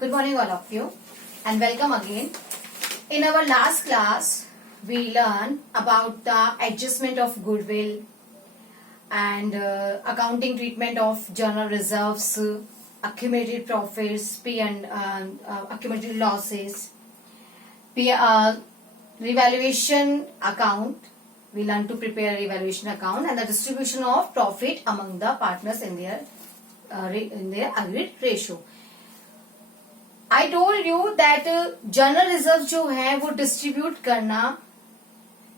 Good morning, all of you, and welcome again. In our last class, we learned about the adjustment of goodwill and accounting treatment of journal reserves, accumulated profits, P and accumulated losses, revaluation account. We learned to prepare a revaluation account and the distribution of profit among the partners in their agreed ratio. I told you that general reserve जो है वो distribute करना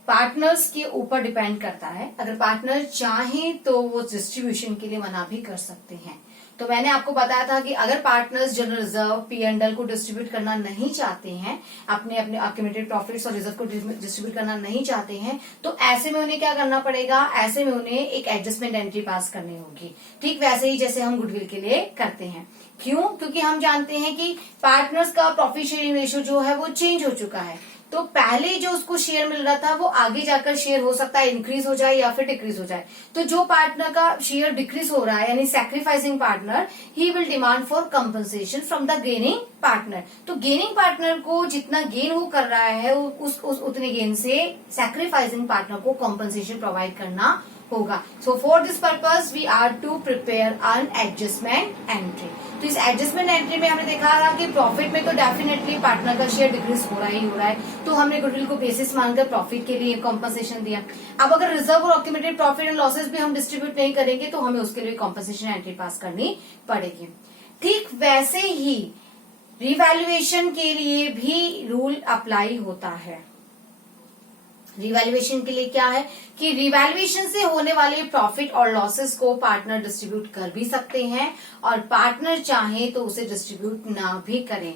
partners के ऊपर depend करता है. अगर partner चाहे तो वो डिस्ट्रीब्यूशन के लिए मना भी कर सकते हैं. तो मैंने आपको बताया था कि अगर पार्टनर्स जनरल रिजर्व P&L को डिस्ट्रीब्यूट करना नहीं चाहते हैं, अपने अपने एक्यूमुलेटेड प्रॉफिट्स और रिजर्व को डिस्ट्रीब्यूट करना नहीं चाहते हैं, तो ऐसे में उन्हें क्या करना पड़ेगा, ऐसे में उन्हें एक एडजस्टमेंट एंट्री पास करनी होगी. ठीक वैसे ही जैसे हम गुडविल के लिए करते हैं. क्यों? क्योंकि हम जानते हैं कि पार्टनर्स का प्रॉफिट शेयरिंग रेशियो जो है वो चेंज हो चुका है. तो पहले जो उसको शेयर मिल रहा था वो आगे जाकर शेयर हो सकता है इंक्रीज हो जाए या फिर डिक्रीज हो जाए. तो जो पार्टनर का शेयर डिक्रीज हो रहा है यानी sacrificing partner, he will demand for compensation from the gaining partner. तो गेनिंग पार्टनर को जितना गेन वो कर रहा है उतने गेन से सैक्रिफाइसिंग पार्टनर को कंपनसेशन प्रोवाइड करना होगा. So for this purpose we are to prepare an adjustment entry. तो इस एडजस्टमेंट एंट्री में हमने देखा था कि प्रॉफिट में तो डेफिनेटली पार्टनर का शेयर डिक्रीज हो रहा है, तो हमने गुडविल को बेसिस मानकर प्रॉफिट के लिए कॉम्पनसेशन दिया. अब अगर रिजर्व और एक्यूमुलेटेड प्रॉफिट एंड लॉसेस भी हम डिस्ट्रीब्यूट नहीं करेंगे तो हमें उसके लिए कॉम्पनसेशन एंट्री पास करनी पड़ेगी. ठीक वैसे ही रिवैल्यूएशन के लिए भी रूल अप्लाई होता है. रिवैल्यूएशन के लिए क्या है कि रिवैल्यूएशन से होने वाले प्रॉफिट और लॉसेस को पार्टनर डिस्ट्रीब्यूट कर भी सकते हैं और पार्टनर चाहे तो उसे डिस्ट्रीब्यूट ना भी करें.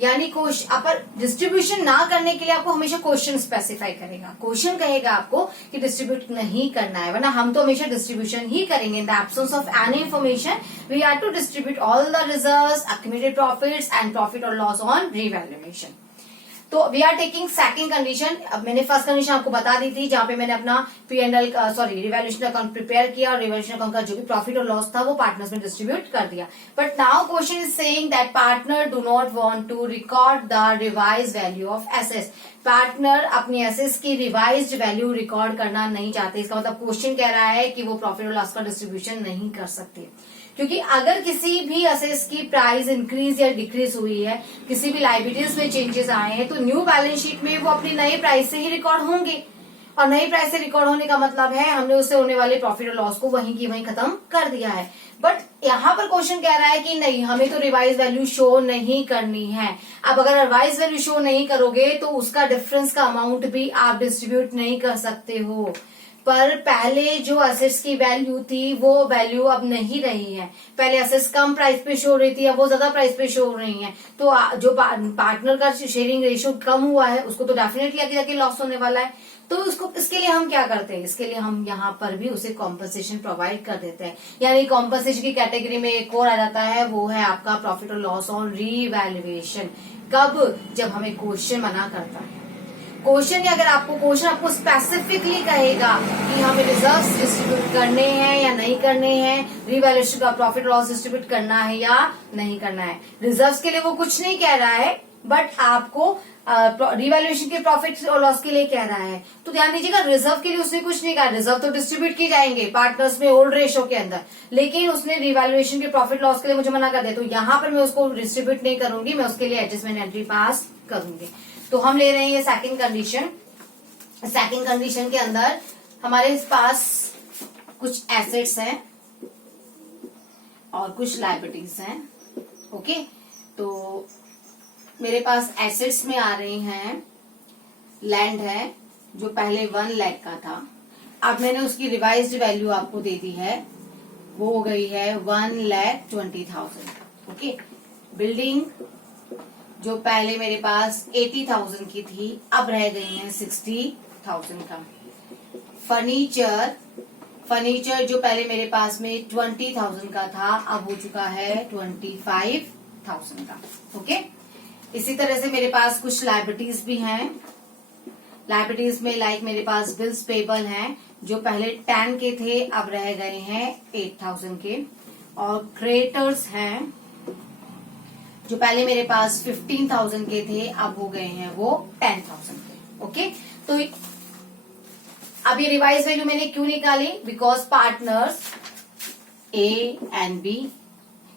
यानी अपर डिस्ट्रीब्यूशन ना करने के लिए आपको हमेशा क्वेश्चन स्पेसिफाई करेगा. क्वेश्चन कहेगा आपको कि डिस्ट्रीब्यूट नहीं करना है, वरना हम तो हमेशा डिस्ट्रीब्यूशन ही करेंगे. In the absence of any information we are to distribute all the reserves, accumulated profits and profit और लॉस ऑन रिवैल्यूएशन. तो we are taking second condition. अब मैंने फर्स्ट कंडीशन आपको बता दी थी जहां पे मैंने अपना P&L रिवैल्यूएशन अकाउंट प्रिपेयर किया और रिवैल्यूएशन अकाउंट का जो भी प्रॉफिट और लॉस था वो पार्टनर्स में डिस्ट्रीब्यूट कर दिया. But now question is saying that partner do not want to record the revise value of assets. Partner अपनी एसेट्स की रिवाइज्ड वैल्यू रिकॉर्ड करना नहीं चाहते. इसका मतलब क्वेश्चन कह रहा है कि वो प्रॉफिट और लॉस का डिस्ट्रीब्यूशन नहीं कर सकते. क्योंकि अगर किसी भी असेट्स की प्राइस इंक्रीज या डिक्रीज हुई है, किसी भी लाइबिलिटीज में चेंजेस आए हैं, तो न्यू बैलेंस शीट में वो अपनी नई प्राइस से ही रिकॉर्ड होंगे. और नई प्राइस से रिकॉर्ड होने का मतलब है हमने उससे होने वाले प्रॉफिट और लॉस को वहीं की वहीं खत्म कर दिया है. बट यहाँ पर क्वेश्चन कह रहा है कि नहीं, हमें तो रिवाइज वैल्यू शो नहीं करनी है. अब अगर रिवाइज वैल्यू शो नहीं करोगे तो उसका डिफरेंस का अमाउंट भी आप डिस्ट्रीब्यूट नहीं कर सकते हो. पर पहले जो असेट्स की वैल्यू थी वो वैल्यू अब नहीं रही है. पहले असेट्स कम प्राइस पे शो हो रही थी, अब वो ज्यादा प्राइस पे शो हो रही है. तो जो पार्टनर का शेयरिंग रेशियो कम हुआ है उसको तो डेफिनेटली आगे जाके लॉस होने वाला है. तो इसके लिए हम क्या करते हैं, इसके लिए हम यहाँ पर भी उसे कॉम्पनसेशन प्रोवाइड कर देते हैं. यानी कॉम्पनसेशन की कैटेगरी में एक और आ जाता है, वो है आपका प्रॉफिट और लॉस ऑन रीवैल्यूएशन. कब? जब हमें क्वेश्चन मना करता है. क्वेश्चन अगर क्वेश्चन आपको स्पेसिफिकली कहेगा कि हमें रिजर्व्स डिस्ट्रीब्यूट करने हैं या नहीं करने हैं, रिवैल्यूएशन का प्रॉफिट लॉस डिस्ट्रीब्यूट करना है या नहीं करना है. रिजर्व्स के लिए वो कुछ नहीं कह रहा है, बट आपको रिवैल्यूएशन के प्रॉफिट और लॉस के लिए कह रहा है. तो ध्यान दीजिएगा, रिजर्व के लिए उसने कुछ नहीं कहा. रिजर्व तो डिस्ट्रीब्यूट किए जाएंगे पार्टनर्स में ओल्ड रेशो के अंदर, लेकिन उसने रिवैल्यूएशन के प्रॉफिट लॉस के लिए मुझे मना कर दिया. तो यहाँ पर मैं उसको डिस्ट्रीब्यूट नहीं करूंगी, मैं उसके लिए एडजस्टमेंट एंट्री पास करूंगी. तो हम ले रहे हैं ये सेकंड कंडीशन. सेकंड कंडीशन के अंदर हमारे पास कुछ एसेट्स हैं और कुछ लायबिलिटीज हैं. ओके, तो मेरे पास एसेट्स में आ रही हैं, लैंड है जो पहले 1 लाख का था, अब मैंने उसकी रिवाइज्ड वैल्यू आपको दे दी है, वो हो गई है 1,20,000. ओके, बिल्डिंग जो पहले मेरे पास 80,000 की थी अब रह गई है 60,000 का. फर्नीचर जो पहले मेरे पास में 20,000 का था अब हो चुका है 25,000 का. ओके, इसी तरह से मेरे पास कुछ लायबिलिटीज भी हैं. लायबिलिटीज में लाइक मेरे पास बिल्स पेबल हैं जो पहले 10 के थे अब रह गए हैं 8,000 के. और क्रेडिटर्स हैं जो पहले मेरे पास 15,000 के थे अब हो गए हैं वो 10,000 के। ओके, तो अब ये रिवाइज वैल्यू मैंने क्यों निकाली? Because partners A and B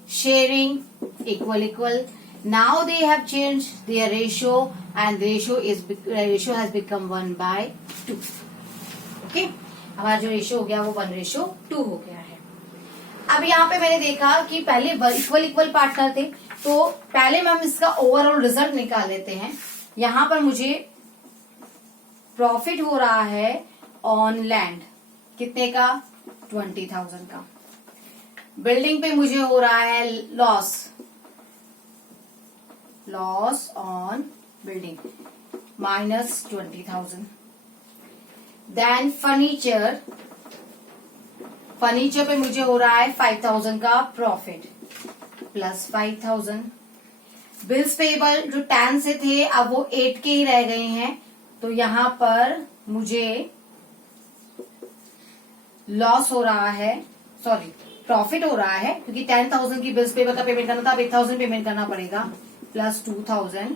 sharing equal. Now they have changed their ratio and ratio has become 1/2. Okay, हमारा जो रेशियो हो गया वो 1:2 हो गया है। अब यहाँ पे मैंने देखा कि पहले इक्वल पार्टनर थे, तो पहले हम इसका ओवरऑल रिजल्ट निकाल लेते हैं। यहाँ पर मुझे प्रॉफिट हो रहा है ऑन लैंड कितने का? 20,000 का। बिल्डिंग पे मुझे हो रहा है loss on building -20,000। Then furniture पे मुझे हो रहा है 5,000 का प्रॉफिट प्लस 5,000। बिल्स पेबल जो 10 से थे अब वो 8 के ही रह गए हैं, तो यहां पर मुझे लॉस हो रहा है, सॉरी प्रॉफिट हो रहा है, क्योंकि 10,000 की बिल्स पेबल का पेमेंट करना था, अब 8,000 पेमेंट करना पड़ेगा प्लस 2,000।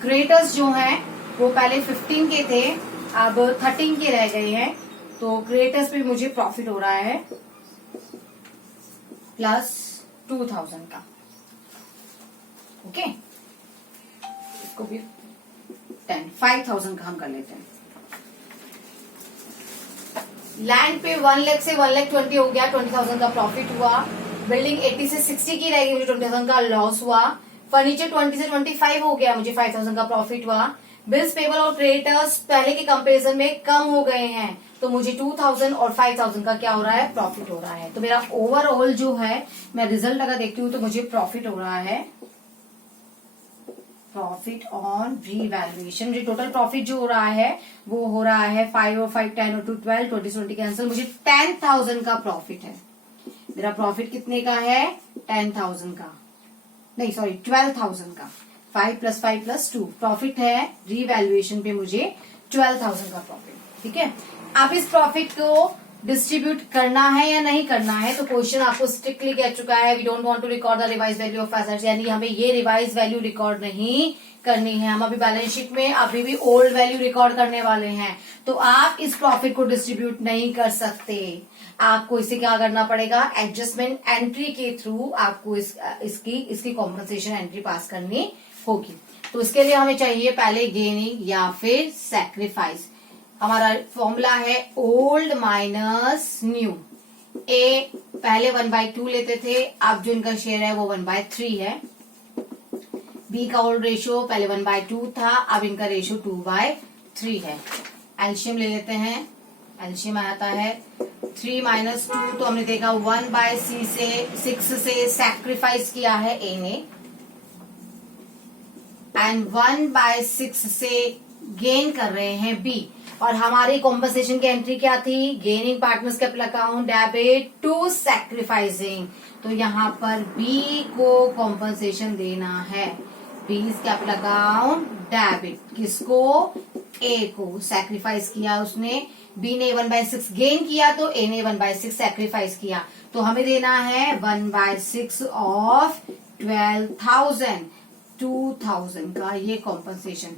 क्रेडिटर्स जो हैं वो पहले 15 के थे अब 13 के रह गए हैं, तो क्रेडिटर्स पे मुझे प्रॉफिट हो रहा है प्लस 2,000 का। ओके, इसको भी 5,000 का हम कर लेते हैं। लैंड पे 1 लाख से 1,20,000 हो गया, 20,000 का प्रॉफिट हुआ। बिल्डिंग 80 से 60 की रहेगी, मुझे 20,000 का लॉस हुआ। फर्नीचर 20 से 25 हो गया, मुझे 5,000 का प्रॉफिट हुआ। बिल्स पेबल और क्रेडिटर्स पहले के कंपेरिजन में कम हो गए हैं, तो मुझे 2,000 और 5,000 का क्या हो रहा है? प्रॉफिट हो रहा है। तो मेरा ओवरऑल जो है, मैं रिजल्ट अगर देखती हूँ तो मुझे प्रॉफिट हो रहा है, प्रॉफिट ऑन रीवैल्यूएशन। मुझे टोटल प्रॉफिट जो हो रहा है वो हो रहा है 5 और 5 10 और 2 12 20 कैंसिल, मुझे 10,000 का प्रॉफिट है। मेरा प्रॉफिट कितने का है? 10,000 का, नहीं सॉरी 12,000 का। 5 + 5 + 2 प्रॉफिट है रीवैल्यूएशन पे मुझे 12,000 का प्रॉफिट। ठीक है, आप इस प्रॉफिट को डिस्ट्रीब्यूट करना है या नहीं करना है, तो क्वेश्चन आपको स्ट्रिक्टली कह चुका है we don't want to record the revise value of assets, यानी हमें ये रिवाइज वैल्यू रिकॉर्ड नहीं करनी है। हम अभी बैलेंस शीट में अभी भी ओल्ड वैल्यू रिकॉर्ड करने वाले हैं, तो आप इस प्रॉफिट को डिस्ट्रीब्यूट नहीं कर सकते। आपको इसे क्या करना पड़ेगा? एडजस्टमेंट एंट्री के थ्रू आपको इसकी कॉम्पनसेशन एंट्री पास करनी होगी। तो इसके लिए हमें चाहिए पहले गेनिंग या फिर सैक्रिफाइस। हमारा फॉर्मूला है ओल्ड माइनस न्यू। ए पहले 1/2 लेते थे, अब जो इनका शेयर है वो 1/3 है। बी का ओल्ड रेशियो पहले 1/2 था, अब इनका रेशियो 2/3 है। एलसीएम ले लेते हैं, एलसीएम आता है 3 - 2, तो हमने देखा 1/6 से सैक्रिफाइस किया है ए ने, एंड 1/6 से गेन कर रहे हैं बी। और हमारी कॉम्पनसेशन की एंट्री क्या थी? Gaining partners capital account debit to sacrificing, तो यहाँ पर बी को कॉम्पनसेशन देना है। बी कैपिटल अकाउंट डेबिट किसको? ए को। सैक्रिफाइस किया उसने, बी ने 1/6 गेन किया तो ए ने 1/6 सैक्रिफाइस किया, तो हमें देना है 1/6 ऑफ 12,000, 2,000 का ये कॉम्पनसेशन।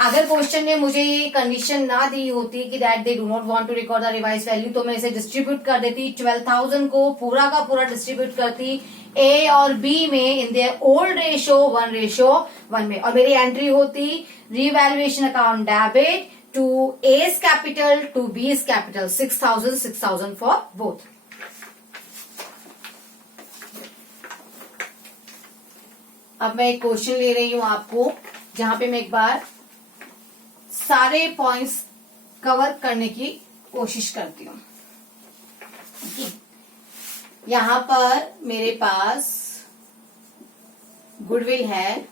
अगर क्वेश्चन ने मुझे ये कंडीशन ना दी होती कि that they do not want to record the revise value, तो मैं इसे डिस्ट्रीब्यूट कर देती, 12,000 को पूरा का पूरा डिस्ट्रीब्यूट करती ए और बी में इन देयर ओल्ड रेशियो 1:1 में, और मेरी एंट्री होती revaluation account debit to A's capital to B's capital 6,000 for both. अब मैं एक क्वेश्चन ले रही हूं आपको, जहां पे मैं एक बार सारे पॉइंट्स कवर करने की कोशिश करती हूँ। यहां पर मेरे पास गुडविल है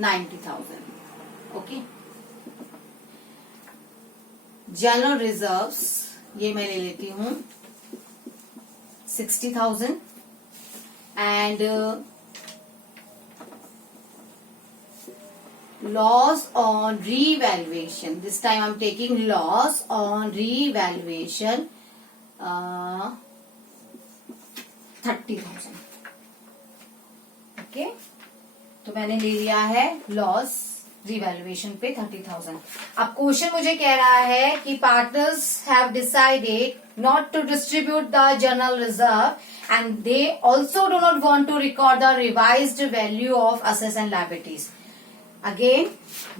90,000। ओके, जनरल रिजर्व्स ये मैं ले लेती हूं 60,000 and loss on revaluation, this time I'm taking loss on revaluation 30,000। Okay, तो मैंने ले लिया है लॉस रिवैल्यूएशन पे 30,000। अब क्वेश्चन मुझे कह रहा है कि partners have decided not to distribute the general reserve and they also do not want to record the revised value of assets and liabilities. Again,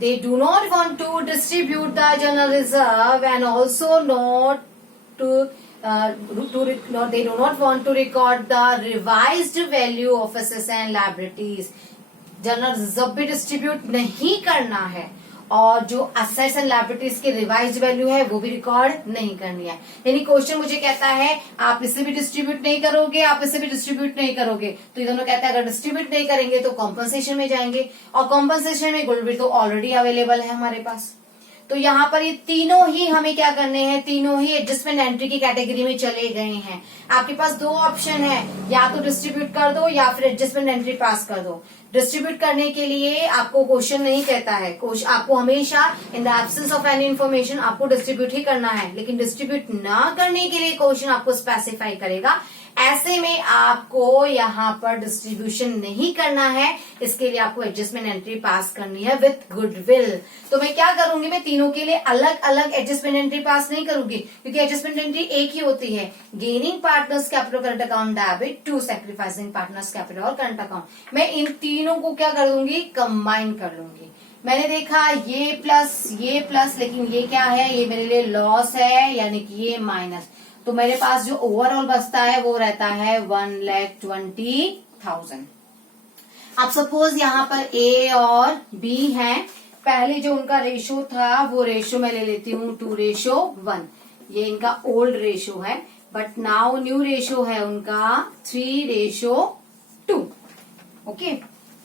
they do not want to distribute the general reserve and also they do not want to record the revised value of assets and liabilities. General reserve भी distribute नहीं करना है और जो assets and liabilities की revised value है वो भी रिकॉर्ड नहीं करनी है। यानी क्वेश्चन मुझे कहता है आप इसे भी डिस्ट्रीब्यूट नहीं करोगे, आप इसे भी डिस्ट्रीब्यूट नहीं करोगे, तो ये दोनों कहता है अगर डिस्ट्रीब्यूट नहीं करेंगे तो कॉम्पनसेशन में जाएंगे और कॉम्पनसेशन में गुडविल तो ऑलरेडी अवेलेबल है हमारे पास। तो यहाँ पर ये तीनों ही हमें क्या करने हैं, तीनों ही एडजस्टमेंट एंट्री की कैटेगरी में चले गए हैं। आपके पास दो ऑप्शन है, या तो डिस्ट्रीब्यूट कर दो या फिर एडजस्टमेंट एंट्री पास कर दो। डिस्ट्रीब्यूट करने के लिए आपको क्वेश्चन नहीं कहता है, आपको हमेशा इन the absence of any information आपको डिस्ट्रीब्यूट ही करना है, लेकिन डिस्ट्रीब्यूट ना करने के लिए क्वेश्चन आपको स्पेसिफाई करेगा। ऐसे में आपको यहाँ पर डिस्ट्रीब्यूशन नहीं करना है, इसके लिए आपको एडजस्टमेंट एंट्री पास करनी है विथ गुडविल। तो मैं क्या करूंगी, मैं तीनों के लिए अलग अलग एडजस्टमेंट एंट्री पास नहीं करूंगी, क्योंकि एडजस्टमेंट एंट्री एक ही होती है, gaining partners capital current account debit to sacrificing partners capital और करंट अकाउंट। मैं इन तीनों को क्या कर दूंगी, कंबाइन कर लूंगी। मैंने देखा ये प्लस, लेकिन ये क्या है, ये मेरे लिए लॉस है, यानी कि ये माइनस। तो मेरे पास जो ओवरऑल बचता है वो रहता है 1,20,000। अब सपोज यहाँ पर ए और बी हैं, पहले जो उनका रेशो था वो रेशो मैं ले लेती हूँ 2:1। ये इनका ओल्ड रेशो है, बट नाउ न्यू रेशो है उनका 3:2। ओके,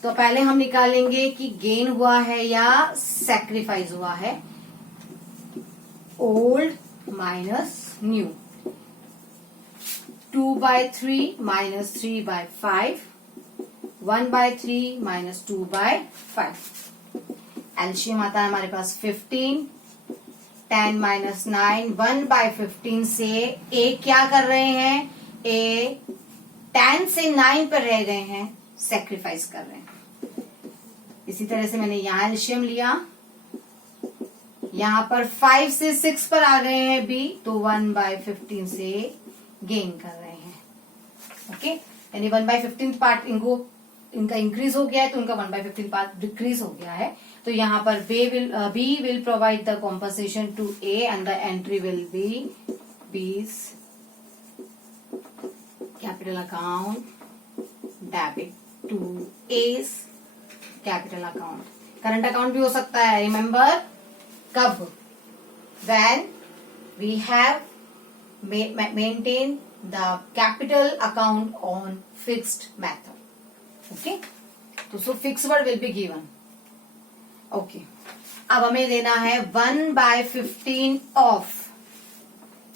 तो पहले हम निकालेंगे कि गेन हुआ है या सैक्रिफाइस हुआ है। Old minus new, 2/3 minus 3/5, 1/3 minus 2/5। LCM आता है हमारे पास 15, 10 minus 9, 1/15 से ए क्या कर रहे हैं, ए 10 से 9 पर रह गए हैं, सेक्रीफाइस कर रहे हैं। इसी तरह से मैंने यहाँ एलसीएम लिया, यहाँ पर 5 से 6 पर आ गए हैं बी, तो 1/15 से गेन कर रहे हैं। ओके, यानी 1/15 पार्ट इनका इंक्रीज हो गया है, तो उनका 1/15 पार्ट डिक्रीज हो गया है। तो यहाँ पर B will provide the compensation to A and the entry will be B's capital account debit to A's capital account. Current account भी हो सकता है, रिमेम्बर कब, when we have maintain the capital account on fixed method. Okay, so fixed word will be given. Okay, अब हमें देना है 1/15 of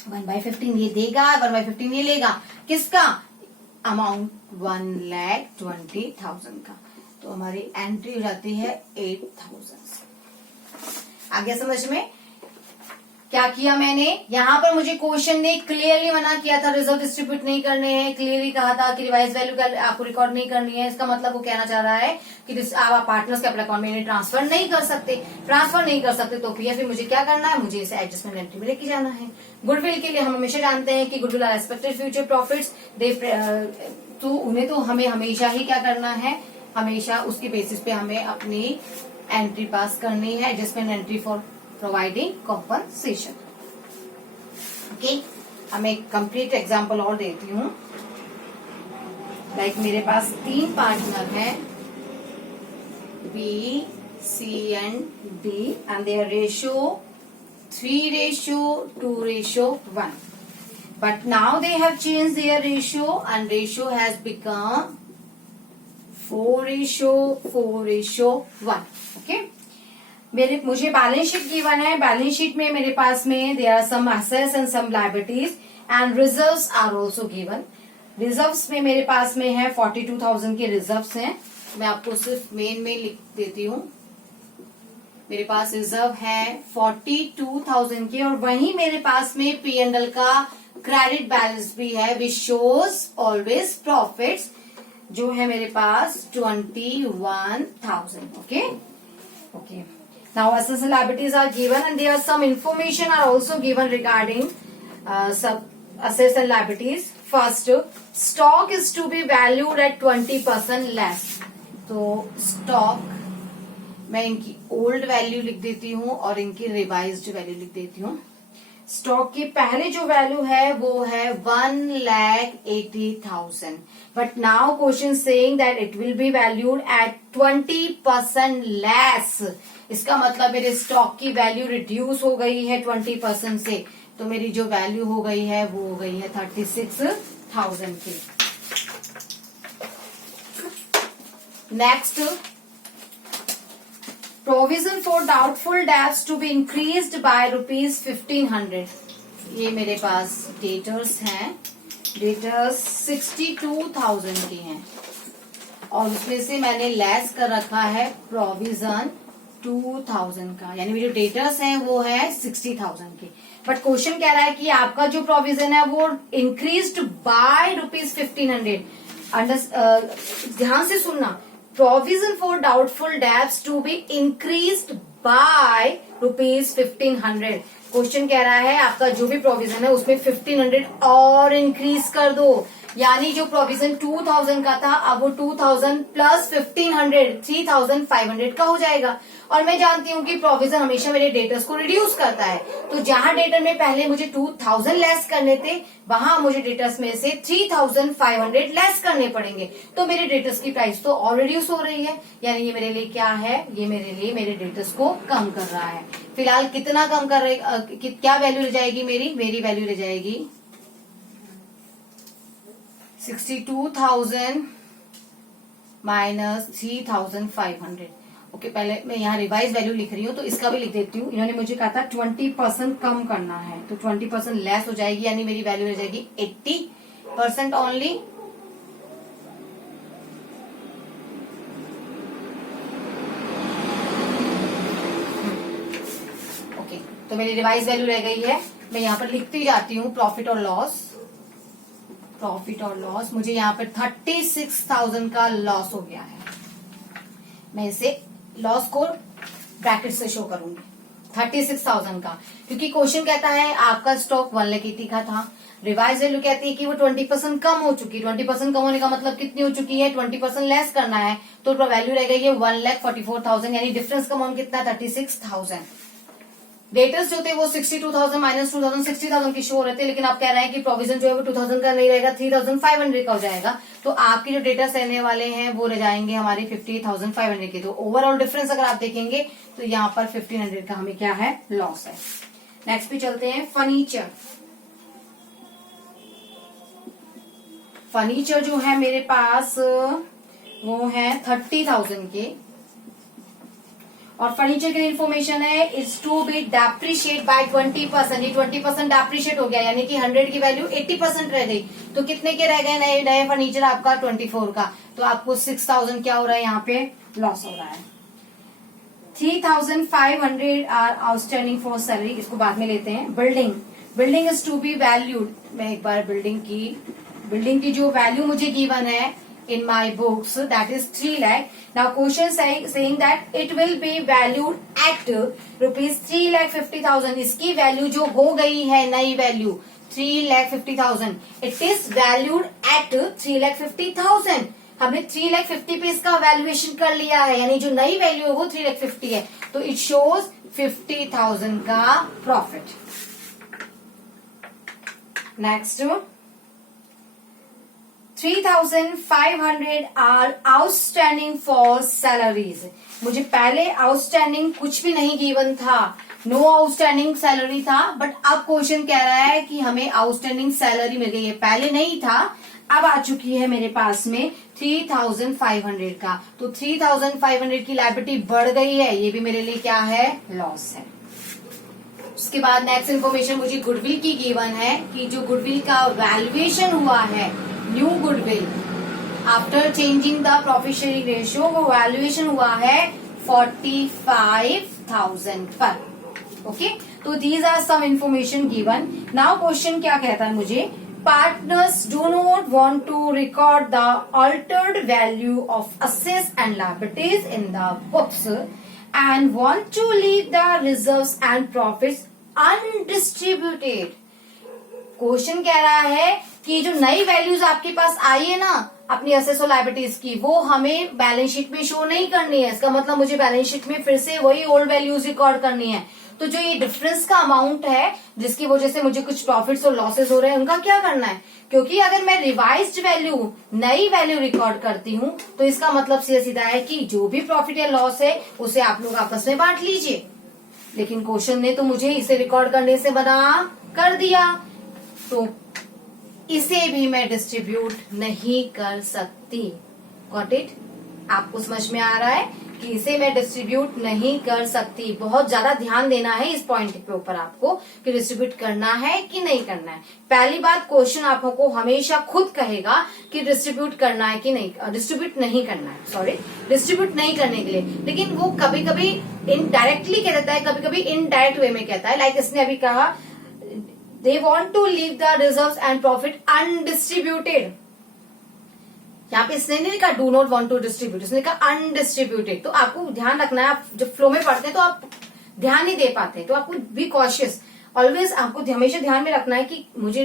1/15 ये देगा, 1/15 ये लेगा, किसका अमाउंट 1,20,000 का। तो हमारी एंट्री हो जाती है 8,000। आ गया समझ में? क्या किया मैंने, यहाँ पर मुझे क्वेश्चन ने क्लियरली मना किया था रिजर्व डिस्ट्रीब्यूट नहीं करने हैं, क्लियरली कहा था कि रिवाइज वैल्यू आपको रिकॉर्ड नहीं करनी है। इसका मतलब वो कहना चाह रहा है कि आप पार्टनर्स कैपिटल अकाउंट में ट्रांसफर नहीं कर सकते, तो फिर मुझे क्या करना है, मुझे इसे एडजस्टमेंट एंट्री में लेके जाना है। गुडविल के लिए हम हमेशा जानते हैं कि goodwill are expected future profits, तो उन्हें तो हमें हमेशा ही क्या करना है, हमेशा उसके बेसिस पे हमें अपनी एंट्री पास करनी है, adjustment entry for providing compensation. Okay, हम एक कंप्लीट एग्जांपल और देती हूँ। लाइक मेरे पास 3 पार्टनर हैं, B, C and D, and their ratio 3:2:1, but now they have changed their ratio and ratio has become 4:4:1। Okay, मुझे बैलेंस शीट गिवन है, बैलेंस शीट में मेरे पास में there are some assets and some liabilities and reserves are also given. Reserves में मेरे पास में है 42,000 के रिजर्व्स हैं। मैं आपको सिर्फ मेन में लिख देती हूँ। मेरे पास रिजर्व है 42,000 के, और वहीं मेरे पास में P&L का क्रेडिट बैलेंस भी है विच शोज ऑलवेज प्रॉफिट्स, जो है मेरे पास 21,000. Okay okay. Now assets and liabilities are given and there are some information are also given regarding some assets and liabilities. First, stock is to be valued at 20% less. तो stock मैं इनकी old value लिख देती हूँ और इनकी revised value लिख देती हूँ. स्टॉक की पहले जो वैल्यू है वो है 1,80,000. But now question saying that it will be valued at 20% less. इसका मतलब मेरे स्टॉक की वैल्यू रिड्यूस हो गई है 20% से, तो मेरी जो वैल्यू हो गई है वो हो गई है 36,000 की. Next, provision for doubtful debts to be increased by ₹1,500. ये मेरे पास डेटर्स हैं. डेटर्स 62,000 की हैं और उसमें से मैंने लेस कर रखा है प्रोविजन 2,000 का, यानी मेरे जो डेटर्स हैं वो है 60,000 की. बट क्वेश्चन कह रहा है कि आपका जो प्रोविजन है वो इंक्रीज्ड बाय ₹1,500. ध्यान से सुनना, provision for doubtful debts to be increased by ₹1,500. Question कह रहा है आपका जो भी प्रोविजन है उसमें 1,500 और इंक्रीज कर दो, यानी जो प्रोविजन 2,000 का था अब वो 2,000 प्लस 1,500 3,500 का हो जाएगा. और मैं जानती हूँ कि प्रोविजन हमेशा मेरे डेटर्स को रिड्यूस करता है, तो जहां डेटर में पहले मुझे 2,000 लेस करने थे वहां मुझे डेटर्स में से 3,500 लेस करने पड़ेंगे. तो मेरे डेटर्स की प्राइस तो और रिड्यूस हो रही है, यानी ये मेरे लिए क्या है, ये मेरे लिए मेरे डेटर्स को कम कर रहा है. फिलहाल कितना कम कर रहे, क्या वैल्यू रह जाएगी मेरी वैल्यू रह जाएगी 62,000 माइनस 3,500. ओके, पहले मैं यहाँ रिवाइज वैल्यू लिख रही हूँ तो इसका भी लिख देती हूँ. इन्होंने मुझे कहा था 20% कम करना है, तो 20% लेस हो जाएगी, यानी मेरी वैल्यू रह जाएगी 80% ओनली. ओके, तो मेरी रिवाइज वैल्यू रह गई है. मैं यहाँ पर लिखती जाती हूँ प्रॉफिट और लॉस. मुझे यहाँ पर 36,000 का लॉस हो गया है. मैं इसे लॉस को ब्रैकेट से शो करूंगी 36,000 का, क्योंकि क्वेश्चन कहता है आपका स्टॉक 1,80,000 का था. रिवाइज वैल्यू कहती है कि वो 20% कम हो चुकी है. 20% कम होने का मतलब कितनी हो चुकी है, 20% लेस करना है, तो वैल्यू रह गई है 1,44,000, यानी डिफरेंस का अमाउंट कितना 36,000. डेटर्स जो थे वो 62,000 माइनस 2,000 60,000 की शो रहते हैं, लेकिन आप कह रहे हैं कि प्रोविजन जो है वो 2,000 का नहीं रहेगा, 3,500 का हो जाएगा. तो आपके जो डेटर्स रहने वाले हैं वो रह जाएंगे हमारे 50,500 के. तो ओवरऑल डिफरेंस अगर आप देखेंगे तो यहाँ पर 1,500 का हमें क्या है, लॉस है. नेक्स्ट पे चलते हैं. फर्नीचर जो है मेरे पास वो है 30,000 के, और फर्नीचर की इन्फॉर्मेशन है it's to be depreciate by 20%. ये 20% डेप्रिशिएट हो गया, यानी कि 100 की वैल्यू 80% रह गई. तो कितने के रह गए नए फर्नीचर आपका 24 का, तो आपको 6,000 क्या हो रहा है, यहाँ पे लॉस हो रहा है. 3,500 आर आउटस्टैंडिंग फॉर सैलरी, इसको बाद में लेते हैं. Building is to be valued. मैं एक बार बिल्डिंग की जो वैल्यू मुझे गिवन है in my books, that is 3 lakh. Now question saying that it will be valued at ₹3,50,000. इसकी वैल्यू जो हो गई है नई value 3,50,000, it is valued at 3,50,000. हमने 3,50,000 पे इसका वैल्यूएशन कर लिया है, यानी जो नई वैल्यू है वो 3,50,000 है, तो इट शोज 50,000 का profit. Next, 3,500 are outstanding for salaries. मुझे पहले आउटस्टैंडिंग कुछ भी नहीं गिवन था, नो आउटस्टैंडिंग सैलरी था, बट अब क्वेश्चन कह रहा है कि हमें आउटस्टैंडिंग सैलरी मिल गई है. पहले नहीं था, अब आ चुकी है मेरे पास में 3,500 का. तो 3,500 की लायबिलिटी बढ़ गई है, ये भी मेरे लिए क्या है, लॉस है. उसके बाद नेक्स्ट इन्फॉर्मेशन मुझे गुडविल की गिवन है कि जो गुडविल का वैल्यूएशन हुआ है, new goodwill after changing the profit sharing ratio, वो वैल्यूएशन हुआ है 45,000 पर. ओके, तो these are some information given. Now question क्या कहता है मुझे, partners do not want to record the altered value of assets and liabilities in the books and want to leave the reserves and profits undistributed. Question कह रहा है कि जो नई वैल्यूज आपके पास आई है ना अपनी असेट्स और लायबिलिटीज की, वो हमें बैलेंस शीट में शो नहीं करनी है। इसका मतलब मुझे बैलेंस शीट में फिर से वही ओल्ड वैल्यूज रिकॉर्ड करनी है। तो जो ये डिफरेंस का अमाउंट है जिसकी वजह से मुझे कुछ प्रॉफिट्स और लॉसेस हो रहे हैं, उनका क्या करना है, क्योंकि अगर मैं रिवाइज्ड वैल्यू नई वैल्यू रिकॉर्ड करती हूँ तो इसका मतलब सीधा सीधा है कि जो भी प्रॉफिट या लॉस है उसे आप लोग आपस में बांट लीजिए। लेकिन क्वेश्चन ने तो मुझे इसे रिकॉर्ड करने से मना कर दिया, तो इसे भी मैं डिस्ट्रीब्यूट नहीं कर सकती। Got it? आपको समझ में आ रहा है कि इसे मैं डिस्ट्रीब्यूट नहीं कर सकती। बहुत ज्यादा ध्यान देना है इस पॉइंट के ऊपर आपको कि डिस्ट्रीब्यूट करना है कि नहीं करना है। पहली बात, क्वेश्चन आपको हमेशा खुद कहेगा कि डिस्ट्रीब्यूट करना है कि नहीं, डिस्ट्रीब्यूट नहीं करना है, सॉरी डिस्ट्रीब्यूट नहीं करने के लिए। लेकिन वो कभी कभी इनडायरेक्टली कह देता है, कभी कभी इनडायरेक्ट वे में कहता है। लाइक इसने अभी कहा they want to leave the reserves and profit undistributed। यहाँ पे इसने नहीं लिखा do not want to distribute, इसने लिखा undistributed। तो आपको ध्यान रखना है, आप जब फ्लो में पढ़ते हैं तो आप ध्यान नहीं दे पाते, तो आपको बी कॉशियस। ऑलवेज आपको हमेशा ध्यान में रखना है कि मुझे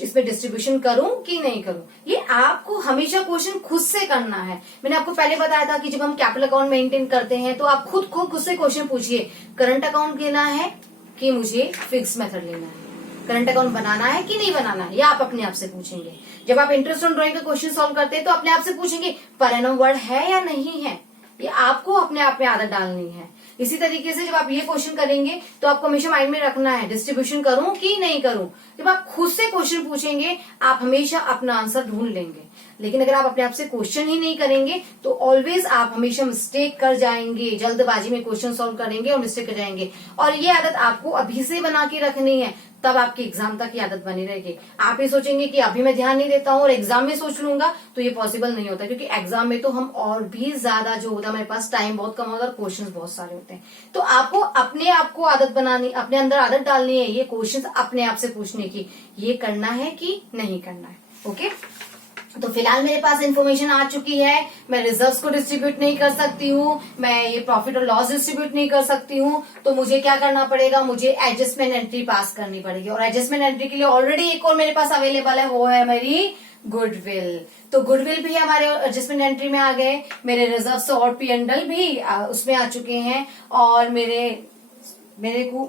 इसमें डिस्ट्रीब्यूशन करूं कि नहीं करूं। ये आपको हमेशा क्वेश्चन खुद से करना है। मैंने आपको पहले बताया था कि जब हम कैपिटल अकाउंट मेंटेन करते हैं तो आप खुद से क्वेश्चन पूछिए, करंट अकाउंट लेना है कि मुझे फिक्स मेथड लेना है, करंट अकाउंट बनाना है कि नहीं बनाना है, या आप अपने आप से पूछेंगे। जब आप इंटरेस्ट ऑन ड्राइंग का क्वेश्चन सॉल्व करते हैं तो अपने आप से पूछेंगे पर एनम वर्ड है या नहीं है। ये आपको अपने आप में आदत डालनी है। इसी तरीके से जब आप ये क्वेश्चन करेंगे तो आपको हमेशा माइंड में रखना है डिस्ट्रीब्यूशन करूं कि नहीं करूं। जब आप खुद से क्वेश्चन पूछेंगे आप हमेशा अपना आंसर ढूंढ लेंगे। लेकिन अगर आप अपने आप से क्वेश्चन ही नहीं करेंगे तो ऑलवेज आप हमेशा मिस्टेक कर जाएंगे, जल्दबाजी में क्वेश्चन सॉल्व करेंगे और मिस्टेक कर जाएंगे। और ये आदत आपको अभी से बना के रखनी है, तब आपकी एग्जाम तक की आदत बनी रहेगी। आप ये सोचेंगे कि अभी मैं ध्यान नहीं देता हूँ और एग्जाम में सोच लूंगा, तो ये पॉसिबल नहीं होता, क्योंकि एग्जाम में तो हम और भी ज्यादा जो होता है, हमारे पास टाइम बहुत कम होता है और क्वेश्चंस बहुत सारे होते हैं। तो आपको अपने आप को आदत बनानी, अपने अंदर आदत डालनी है ये क्वेश्चंस अपने आप से पूछने की, ये करना है कि नहीं करना है। ओके, तो फिलहाल मेरे पास इन्फॉर्मेशन आ चुकी है। मैं रिजर्व्स को डिस्ट्रीब्यूट नहीं कर सकती हूँ, मैं ये प्रॉफिट और लॉस डिस्ट्रीब्यूट नहीं कर सकती हूँ। तो मुझे क्या करना पड़ेगा, मुझे एडजस्टमेंट एंट्री पास करनी पड़ेगी। और एडजस्टमेंट एंट्री के लिए ऑलरेडी एक और मेरे पास अवेलेबल है, वो है मेरी गुडविल। तो गुडविल भी हमारे एडजस्टमेंट एंट्री में आ गए। मेरे रिजर्व्स और P&L भी उसमें आ चुके हैं। और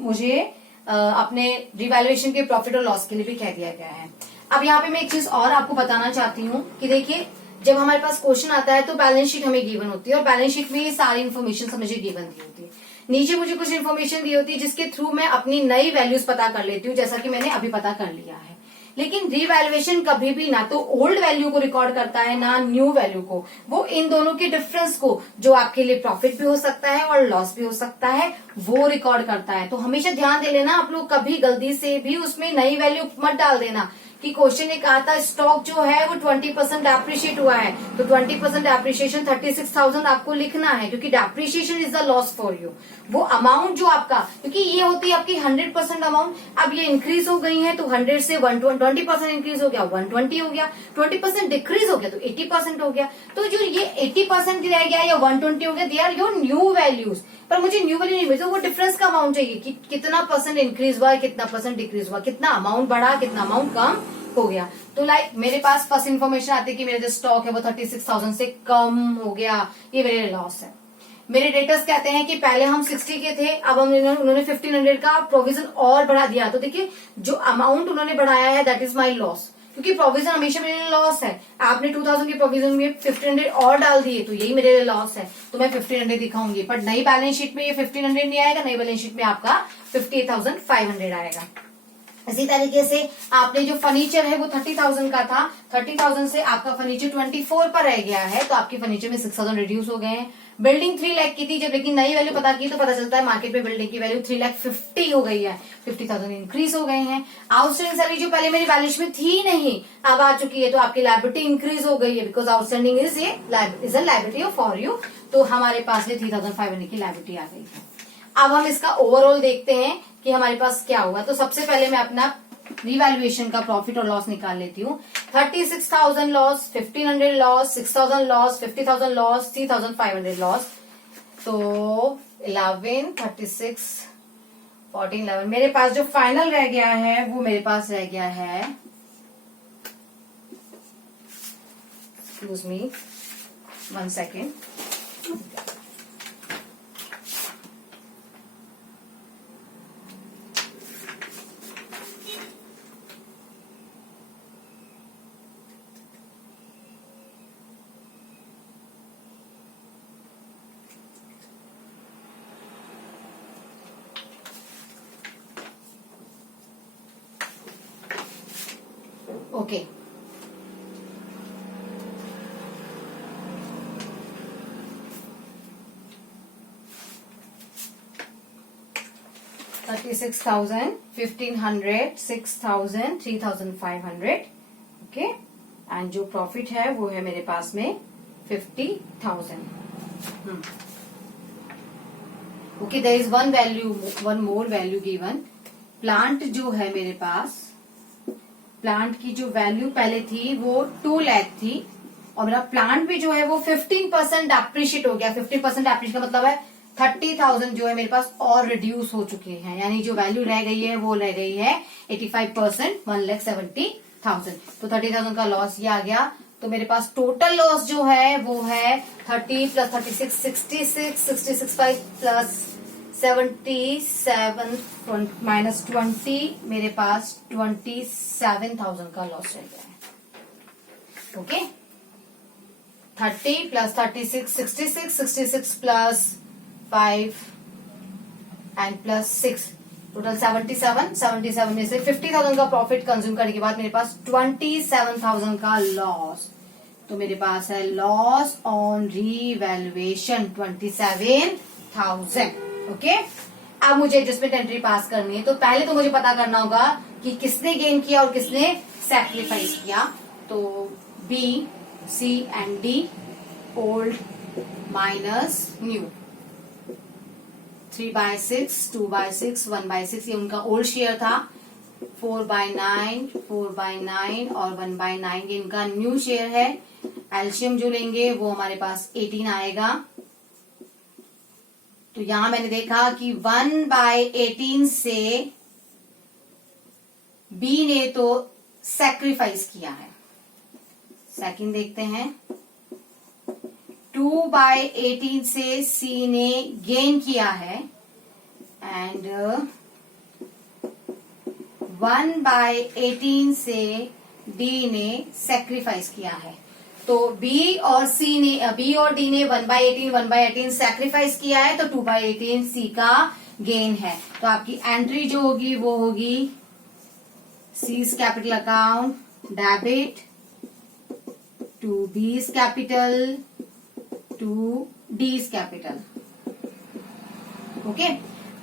मुझे अपने रिवैल्यूएशन के प्रॉफिट और लॉस के लिए भी कह दिया गया है। अब यहाँ पे मैं एक चीज और आपको बताना चाहती हूँ कि देखिए, जब हमारे पास क्वेश्चन आता है तो बैलेंस शीट हमें गिवन होती है और बैलेंस शीट में ये सारी इन्फॉर्मेशन मुझे गिवन दी होती है। नीचे मुझे कुछ इन्फॉर्मेशन दी होती है जिसके थ्रू मैं अपनी नई वैल्यूज पता कर लेती हूँ, जैसा कि मैंने अभी पता कर लिया है। लेकिन रीवैल्यूएशन कभी भी ना तो ओल्ड वैल्यू को रिकॉर्ड करता है ना न्यू वैल्यू को। वो इन दोनों के डिफरेंस को, जो आपके लिए प्रॉफिट भी हो सकता है और लॉस भी हो सकता है, वो रिकॉर्ड करता है। तो हमेशा ध्यान दे लेना, आप लोग कभी गलती से भी उसमें नई वैल्यू मत डाल देना। कि क्वेश्चन ने कहा था स्टॉक जो है वो 20% डेप्रिशिएट हुआ है, तो 20% डेप्रिशिएशन 36,000 आपको लिखना है, क्योंकि depreciation is the loss for you. वो अमाउंट जो आपका, क्योंकि ये होती है आपकी 100% अमाउंट, अब ये इंक्रीज हो गई है तो 100 से 120% इंक्रीज हो गया, 120 हो गया, 20% डिक्रीज हो गया तो 80% हो गया। तो जो ये 80% रह गया या 120 हो गया, they are your new values. पर मुझे न्यू वैल्यू नहीं मिली, तो वो डिफरेंस का अमाउंट चाहिए कि कितना परसेंट इंक्रीज हुआ, कितना परसेंट डिक्रीज हुआ, कितना अमाउंट बढ़ा, कितना अमाउंट कम हो गया। तो लाइक मेरे पास फर्स्ट इन्फॉर्मेशन आती है कि मेरा जो स्टॉक है वो 36,000 से कम हो गया, ये मेरे लॉस है। मेरे डेटर्स कहते हैं कि पहले हम 60 के थे, अब उन्होंने 1500 का प्रोविजन और बढ़ा दिया। तो देखिए, जो अमाउंट उन्होंने बढ़ाया है दैट इज माई लॉस, क्योंकि प्रोविजन हमेशा मेरे लिए लॉस है। आपने 2000 के प्रोविजन में 1500 और डाल दिए तो यही मेरे लिए लॉस है, तो मैं 1500 दिखाऊंगी। पर नई बैलेंस शीट में ये 1500 नहीं आएगा, नई बैलेंस शीट में आपका 58,500 आएगा। इसी तरीके से आपने जो फर्नीचर है वो 30,000 का था, 30,000 से आपका फर्नीचर 24 पर रह गया है, तो आपके फर्नीचर में 6,000 रिड्यूस हो गए हैं। बिल्डिंग 3 लाख की थी, जब लेकिन नई वैल्यू पता की तो पता चलता है मार्केट में बिल्डिंग की वैल्यू 3,50,000 हो गई है, 50,000 इंक्रीज हो गए हैं। आउटस्टैंडिंग सैलरी जो पहले मेरी बैलेंस में थी नहीं, अब आ चुकी है, तो आपकी लायबिलिटी इंक्रीज हो गई है, because outstanding is a liability for you. तो हमारे पास में 3,500 की लायबिलिटी आ गई है। अब हम इसका ओवरऑल देखते हैं कि हमारे पास क्या होगा। तो सबसे पहले मैं अपना रिवैल्यूएशन का प्रॉफिट और लॉस निकाल लेती हूँ। 36,000 loss, 1500 loss, 6,000 loss, 50,000 loss, 3,500 loss. तो 11, 36, 14, 11 मेरे पास जो फाइनल रह गया है वो मेरे पास रह गया है, excuse me 1 second, okay. $36,000, 1,500, 6,000, 3,500, okay. And जो प्रॉफिट है वो है मेरे पास में 50,000। Okay, there is one more value given. Plant जो है मेरे पास, प्लांट की जो वैल्यू पहले थी वो 2 लाख थी और मेरा प्लांट भी जो है वो 15% अप्रिशिएट हो गया। 15% अप्रिशिएट का मतलब है 30,000 जो है मेरे पास और रिड्यूस हो चुके हैं, यानी जो वैल्यू रह गई है वो रह गई है 85%, 1,70,000। तो 30,000 का लॉस ये आ गया। तो मेरे पास टोटल लॉस जो है वो है 30 प्लस 36, 66 प्लस 77 माइनस 20, मेरे पास 27,000 का लॉस रह गया है। Okay, 30 plus 36, 66 plus 5 and plus 6, total 77 में से 50,000 का प्रॉफिट कंज्यूम करने के बाद मेरे पास 27,000 का लॉस। तो मेरे पास है लॉस ऑन रीवैल्यूएशन 27,000। ओके, अब मुझे एडजस्टमेंट एंट्री पास करनी है। तो पहले तो मुझे पता करना होगा कि किसने गेन किया और किसने सैक्रिफाइस किया। तो B, C and D, old minus new. 3/6, 2/6, 1/6 ये उनका ओल्ड शेयर था। 4/9, 4/9 और 1/9 ये इनका न्यू शेयर है। एलसीएम जो लेंगे वो हमारे पास 18 आएगा। तो यहां मैंने देखा कि 1/18 से बी ने तो सैक्रिफाइस किया है। सेकंड देखते हैं, 2/18 से सी ने गेन किया है एंड 1/18 से डी ने सैक्रिफाइस किया है। तो बी और डी ने 1/18 सैक्रिफाइस किया है, तो 2/18 सी का गेन है। तो आपकी एंट्री जो होगी वो होगी C's capital account debit to B's capital to D's capital. Okay,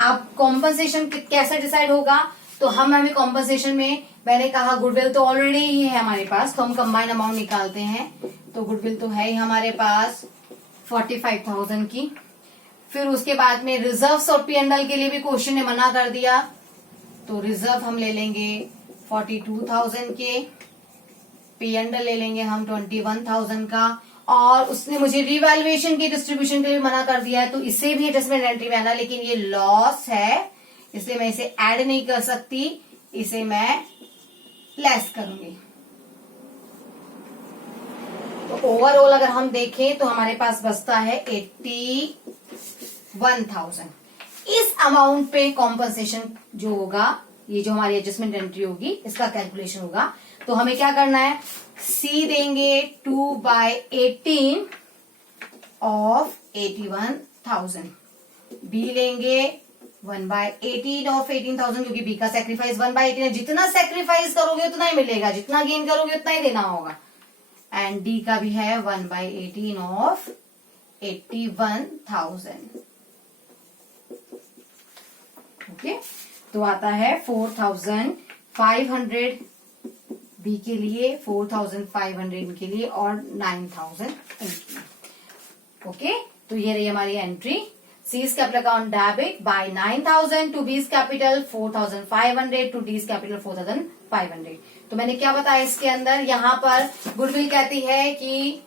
अब कॉम्पनसेशन कैसे डिसाइड होगा? तो हमें कॉम्पनसेशन में मैंने कहा गुडविल तो ऑलरेडी ही है हमारे पास, तो हम कंबाइन अमाउंट निकालते हैं। तो गुडविल तो है ही हमारे पास 45,000 की। फिर उसके बाद में रिजर्व्स और P&L के लिए भी क्वेश्चन ने मना कर दिया, तो रिजर्व हम ले लेंगे 42,000 के, P&L ले लेंगे हम 21,000 का, और उसने मुझे रिवैल्यूएशन की डिस्ट्रीब्यूशन के लिए मना कर दिया है, तो इसे भी एडजस्टमेंट एंट्री में आना, लेकिन ये लॉस है इसलिए मैं इसे ऐड नहीं कर सकती, इसे मैं लेस करूंगी। तो ओवरऑल अगर हम देखें तो हमारे पास बचता है 81,000। इस अमाउंट पे कॉम्पनसेशन जो होगा, ये जो हमारी एडजस्टमेंट एंट्री होगी, इसका कैलकुलेशन होगा। तो हमें क्या करना है, सी देंगे 2/18 ऑफ 81,000, बी लेंगे 1/18 ऑफ 18,000, क्योंकि बी का सेक्रीफाइस 1/18 है। जितना सेक्रीफाइस करोगे उतना ही मिलेगा, जितना गेन करोगे उतना ही देना होगा। एंड डी का भी है 1/18 ऑफ 81,000। ओके, तो आता है 4,500 बी के लिए, 4,500 इनके लिए और 9,000 इनके लिए। ओके, तो ये रही हमारी entry. C's capital account debit by 9,000 to B's capital 4,500 to D's capital 4,500। तो मैंने क्या बताया इसके अंदर, यहाँ पर गुडविल कहती है कि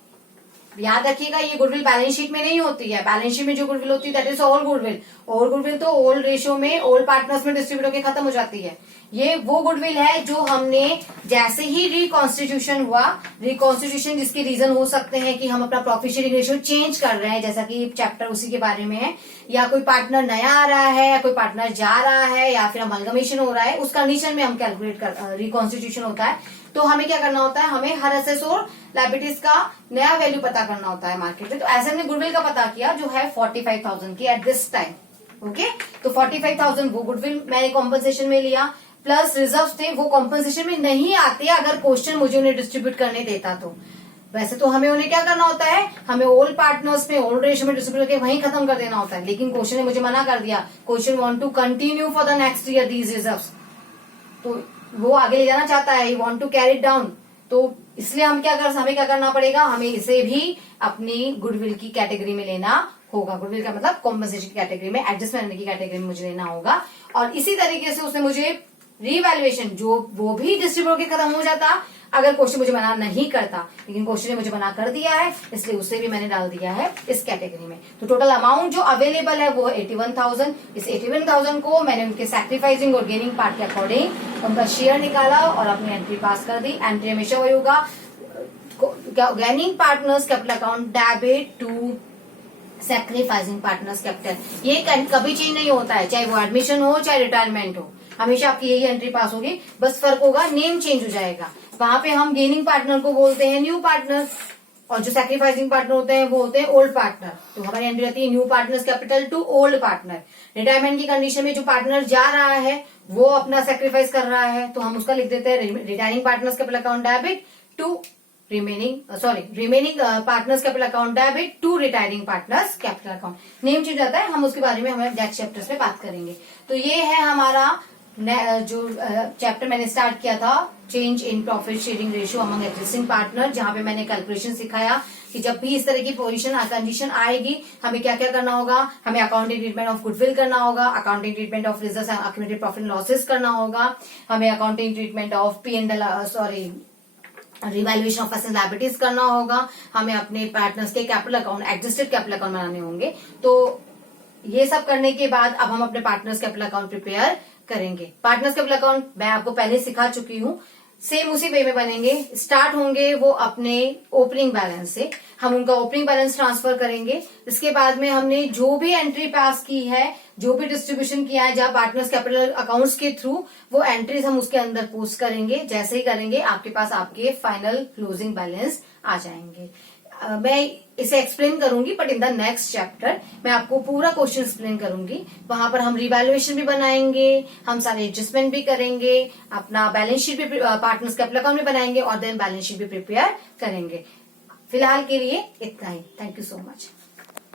याद रखिएगा ये गुडविल बैलेंस शीट में नहीं होती है। बैलेंस शीट में जो गुडविल होती है that is all goodwill. All goodwill तो ओल्ड रेशियो में ओल्ड पार्टनर्स में डिस्ट्रीब्यूट होकर खत्म हो जाती है। ये वो गुडविल है जो हमने जैसे ही रिकॉन्स्टिट्यूशन हुआ, रिकॉन्स्टिट्यूशन जिसके रीजन हो सकते हैं कि हम अपना प्रॉफिट शेयरिंग रेशियो चेंज कर रहे हैं, जैसा कि चैप्टर उसी के बारे में है, या कोई पार्टनर नया आ रहा है, या कोई पार्टनर जा रहा है, या फिर अमलगमेशन हो रहा है, उस कंडीशन में हम कैलकुलेट कर रिकॉन्स्टिट्यूशन होता है। तो हमें क्या करना होता है, हमें हर एसेट्स और लायबिलिटीज का नया वैल्यू पता करना होता है मार्केट में। तो ऐसे हमने गुडविल का पता किया जो है 45,000 की एट दिस टाइम। ओके, तो 45,000 वो गुडविल मैंने कॉम्पनसेशन में लिया, प्लस रिजर्व थे वो कॉम्पनसेशन में नहीं आते अगर क्वेश्चन मुझे उन्हें डिस्ट्रीब्यूट करने देता तो। वैसे तो हमें उन्हें क्या करना होता है, हमें ओल्ड पार्टनर्स में ओल्ड रेशियो में डिस्ट्रीब्यूट करके वहीं खत्म कर देना होता है, लेकिन क्वेश्चन ने मुझे मना कर दिया, question want to continue for the next year these reserves, तो वो आगे ले जाना चाहता है, want to carry it down. तो इसलिए हमें क्या करना पड़ेगा, हमें इसे भी अपनी गुडविल की कैटेगरी में लेना होगा। गुडविल का मतलब कॉम्पनसेशन की कैटेगरी में, एडजस्टमेंट की कैटेगरी में मुझे लेना होगा। और इसी तरीके से उसने मुझे रीवैल्यूएशन जो वो भी डिस्ट्रीब्यूट के खत्म हो जाता अगर क्वेश्चन मुझे मना नहीं करता, लेकिन क्वेश्चन ने मुझे मना कर दिया है, इसलिए उसे भी मैंने डाल दिया है इस कैटेगरी में। तो टोटल अमाउंट जो अवेलेबल है वो 81,000। इस 81,000 को मैंने उनके सैक्रिफाइसिंग और गेनिंग पार्ट के अकॉर्डिंग उनका शेयर निकाला और अपनी एंट्री पास कर दी। एंट्री हमेशा वही होगा, gaining partners capital account debit to sacrificing partners capital. ये कभी चेंज नहीं होता है, चाहे वो एडमिशन हो चाहे रिटायरमेंट हो, हमेशा आपकी यही एंट्री पास होगी। बस फर्क होगा, नेम चेंज हो जाएगा। वहां पे हम गेनिंग पार्टनर को बोलते हैं न्यू पार्टनर, और जो सैक्रिफाइसिंग पार्टनर होते हैं वो होते हैं ओल्ड पार्टनर। तो हमारी एंट्री रहती है new partners capital to old partner. Retirement की कंडीशन में जो पार्टनर जा रहा है वो अपना सैक्रिफाइस कर रहा है, तो हम उसका लिख देते हैं retiring partners capital account debit to remaining partners capital account debit to retiring partners capital account. Name change जाता है, हम उसके बारे में हमें नेक्स्ट चैप्टर्स में बात करेंगे। तो ये है हमारा जो चैप्टर मैंने स्टार्ट किया था, change in profit sharing ratio among existing partner, जहां पे मैंने कैलकुलेशन सिखाया कि जब भी इस तरह की पोजीशन कंडीशन आएगी हमें क्या क्या करना होगा। हमें अकाउंटिंग ट्रीटमेंट ऑफ गुडविल करना होगा, accounting treatment of reserves and accumulated profit and losses करना होगा, हमें accounting treatment of revaluation of assets liabilities करना होगा, हमें अपने पार्टनर्स के capital account adjusted capital account बनाने होंगे। तो ये सब करने के बाद अब हम अपने पार्टनर्स कैपिटल अकाउंट प्रिपेयर करेंगे। पार्टनर्स कैपिटल अकाउंट मैं आपको पहले सिखा चुकी हूँ, सेम उसी वे में बनेंगे। स्टार्ट होंगे वो अपने ओपनिंग बैलेंस से, हम उनका ओपनिंग बैलेंस ट्रांसफर करेंगे। इसके बाद में हमने जो भी एंट्री पास की है, जो भी डिस्ट्रीब्यूशन किया है जहां पार्टनर्स कैपिटल अकाउंट्स के थ्रू, वो एंट्रीज हम उसके अंदर पोस्ट करेंगे। जैसे ही करेंगे आपके पास आपके फाइनल क्लोजिंग बैलेंस आ जाएंगे। मैं इसे एक्सप्लेन करूंगी but in the next chapter मैं आपको पूरा क्वेश्चन एक्सप्लेन करूंगी। वहां पर हम रिवैल्यूएशन भी बनाएंगे, हम सारे एडजस्टमेंट भी करेंगे, अपना बैलेंस शीट भी पार्टनर्स कैपिटल अकाउंट भी बनाएंगे और देन बैलेंस शीट भी प्रिपेयर करेंगे। फिलहाल के लिए इतना ही। Thank you so much.